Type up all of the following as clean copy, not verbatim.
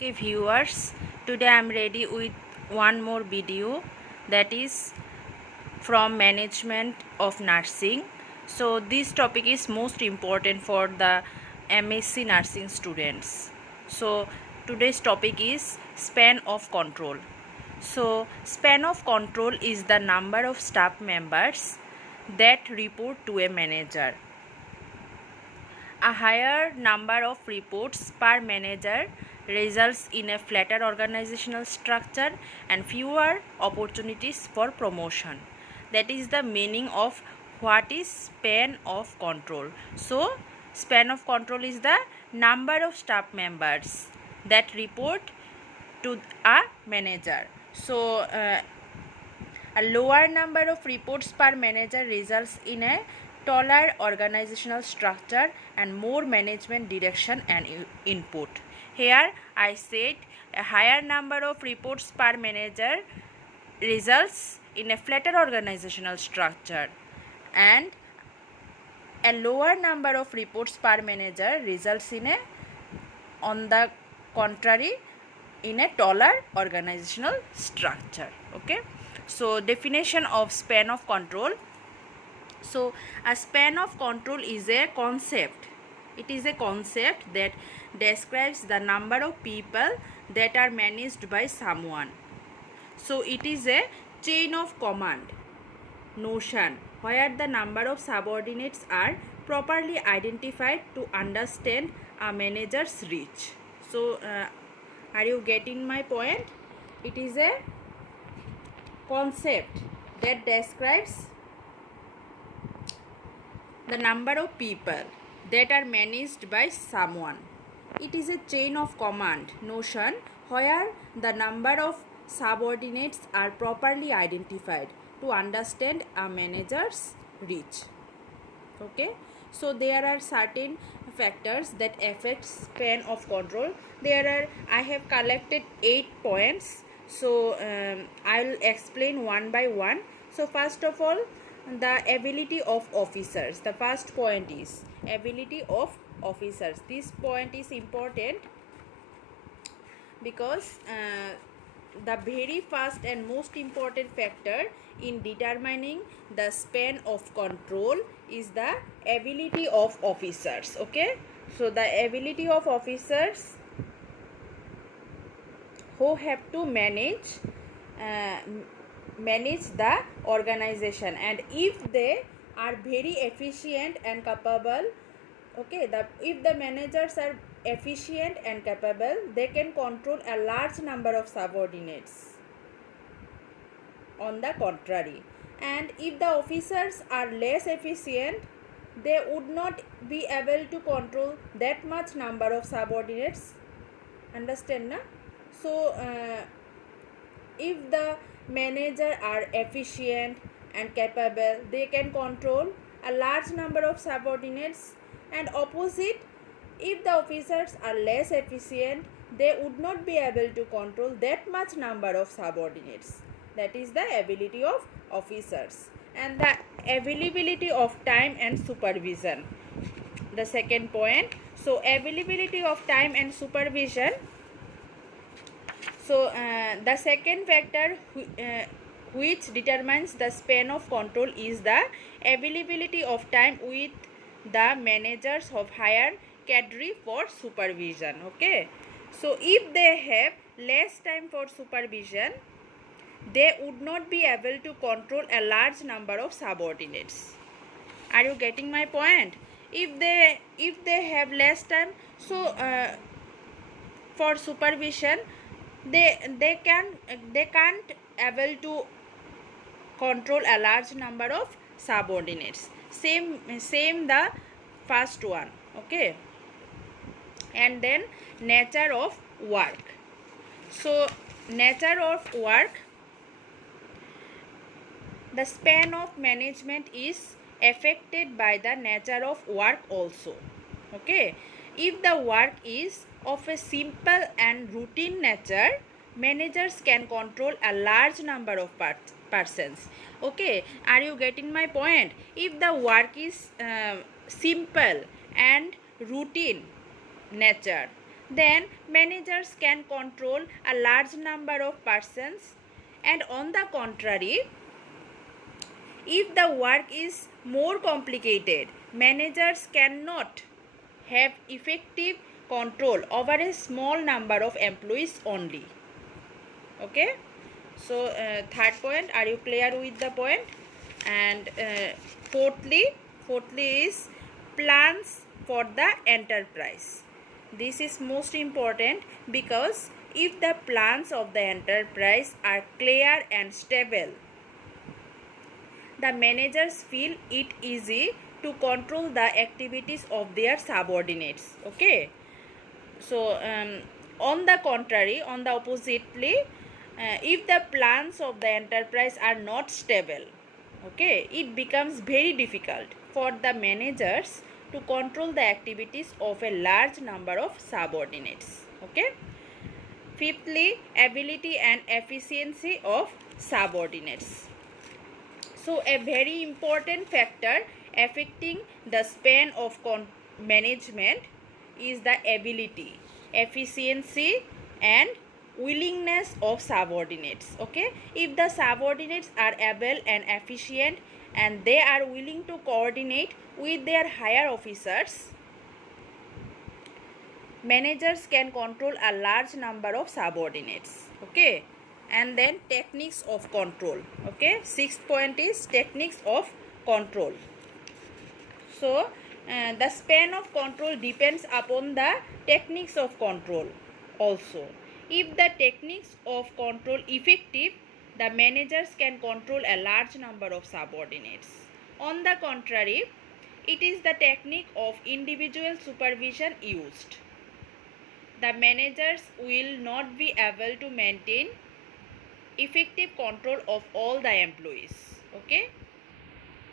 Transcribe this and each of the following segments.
Okay viewers, today I am ready with one more video, that is from management of nursing. So this topic is most important for the MSc nursing students. So today's topic is span of control. So span of control is the number of staff members that report to a manager. A higher number of reports per manager results in a flatter organizational structure and fewer opportunities for promotion. That is the meaning of what is span of control. So, span of control is the number of staff members that report to a manager. So, a lower number of reports per manager results in a taller organizational structure and more management direction and input. Here I said a higher number of reports per manager results in a flatter organizational structure and a lower number of reports per manager results in a, on the contrary, in a taller organizational structure. Okay, so definition of span of control. So a span of control is a concept. It is a concept that describes the number of people that are managed by someone. So it is a chain of command notion where the number of subordinates are properly identified to understand a manager's reach. So are you getting my point? It is a concept that describes the number of people that are managed by someone. It is a chain of command notion where the number of subordinates are properly identified to understand a manager's reach. Okay, so there are certain factors that affect span of control. I have collected 8 points, so I'll explain one by one. So first of all, the ability of officers. The first point is ability of officers. This point is important because the very first and most important factor in determining the span of control is the ability of officers. Okay, so the ability of officers who have to manage the organization, and if they are very efficient and capable, okay, if the managers are efficient and capable, they can control a large number of subordinates. On the contrary, and if the officers are less efficient, they would not be able to control that much number of subordinates. Understand, na? So if the manager are efficient and capable, they can control a large number of subordinates, and opposite, if the officers are less efficient, they would not be able to control that much number of subordinates. That is the ability of officers. And the availability of time and supervision, the second point. So availability of time and supervision. So the second factor which determines the span of control is the availability of time with the managers of higher cadre for supervision. Okay, so if they have less time for supervision, they would not be able to control a large number of subordinates. Are you getting my point? If they have less time, so for supervision, they can't able to control a large number of subordinates. Same the first one. Okay, and then nature of work. So nature of work, the span of management is affected by the nature of work also. Okay, if the work is of a simple and routine nature, managers can control a large number of persons. Okay, are you getting my point? If the work is simple and routine nature, then managers can control a large number of persons. And on the contrary, if the work is more complicated, managers cannot have effective control over a small number of employees only. Okay, so third point, are you clear with the point? And fourthly is plans for the enterprise. This is most important, because if the plans of the enterprise are clear and stable, the managers feel it easy to control the activities of their subordinates. Okay, so on the contrary, on the oppositely, if the plans of the enterprise are not stable, okay, it becomes very difficult for the managers to control the activities of a large number of subordinates. Okay, fifthly, ability and efficiency of subordinates. So a very important factor affecting the span of management is the ability, efficiency and willingness of subordinates. Okay, if the subordinates are able and efficient and they are willing to coordinate with their higher officers, managers can control a large number of subordinates. Okay, and then techniques of control. Okay, sixth point is techniques of control. So the span of control depends upon the techniques of control also. If the techniques of control effective, the managers can control a large number of subordinates. On the contrary, it is the technique of individual supervision used. The managers will not be able to maintain effective control of all the employees. Okay,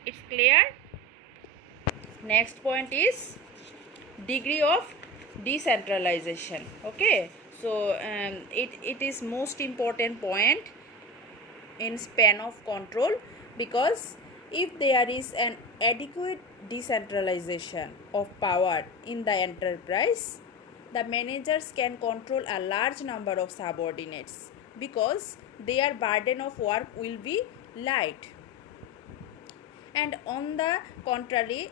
it's clear? Next point is degree of decentralization. Okay, so it is most important point in span of control, because if there is an adequate decentralization of power in the enterprise, the managers can control a large number of subordinates, because their burden of work will be light. And on the contrary,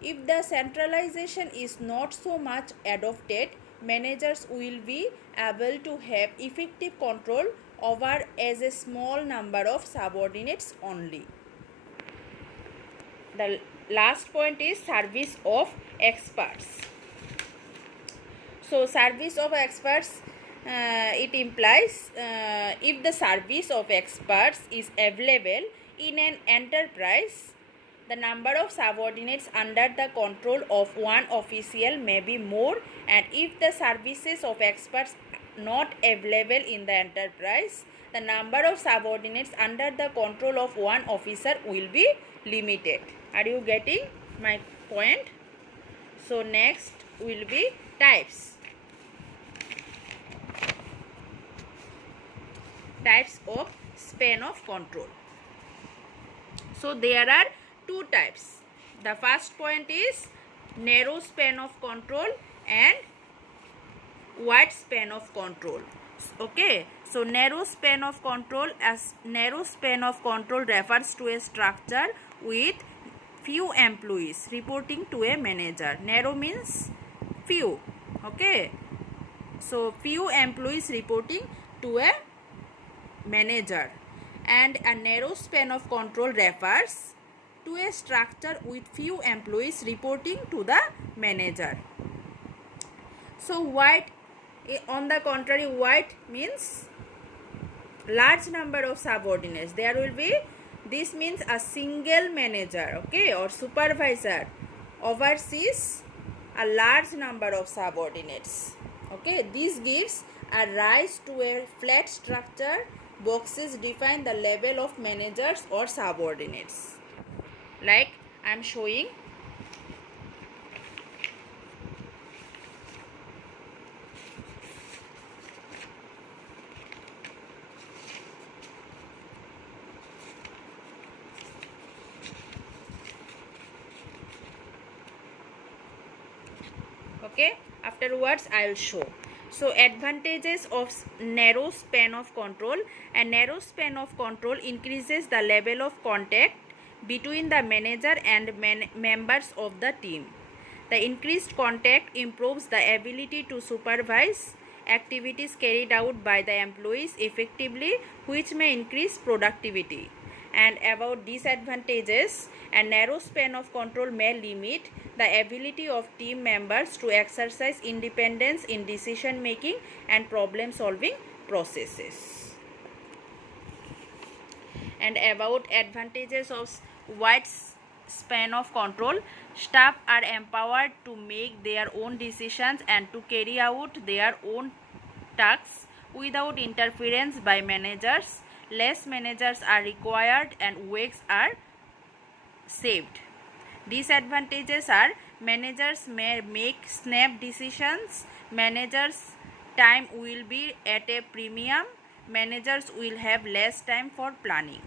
if the centralization is not so much adopted, managers will be able to have effective control over as a small number of subordinates only. The last point is service of experts. So service of experts, it implies if the service of experts is available in an enterprise, the number of subordinates under the control of one official may be more, and if the services of experts not available in the enterprise, the number of subordinates under the control of one officer will be limited. Are you getting my point? So next will be types of span of control. So there are two types. The first point is narrow span of control and wide span of control. Okay, so narrow span of control refers to a structure with few employees reporting to a manager. Narrow means few. Okay, so few employees reporting to a manager. And a narrow span of control refers to a structure with few employees reporting to the manager. So wide, on the contrary, wide means large number of subordinates. There will be, this means a single manager, okay, or supervisor oversees a large number of subordinates. Okay, this gives a rise to a flat structure. Boxes define the level of managers or subordinates, like I am showing. Okay, Afterwards I will show. So advantages of narrow span of control. A narrow span of control increases the level of contact between the manager and members of the team. The increased contact improves the ability to supervise activities carried out by the employees effectively, which may increase productivity. And about disadvantages, a narrow span of control may limit the ability of team members to exercise independence in decision making and problem solving processes. And about advantages of wide span of control, staff are empowered to make their own decisions and to carry out their own tasks without interference by managers. Less managers are required and works are saved. Disadvantages are managers may make snap decisions, managers' time will be at a premium, managers will have less time for planning.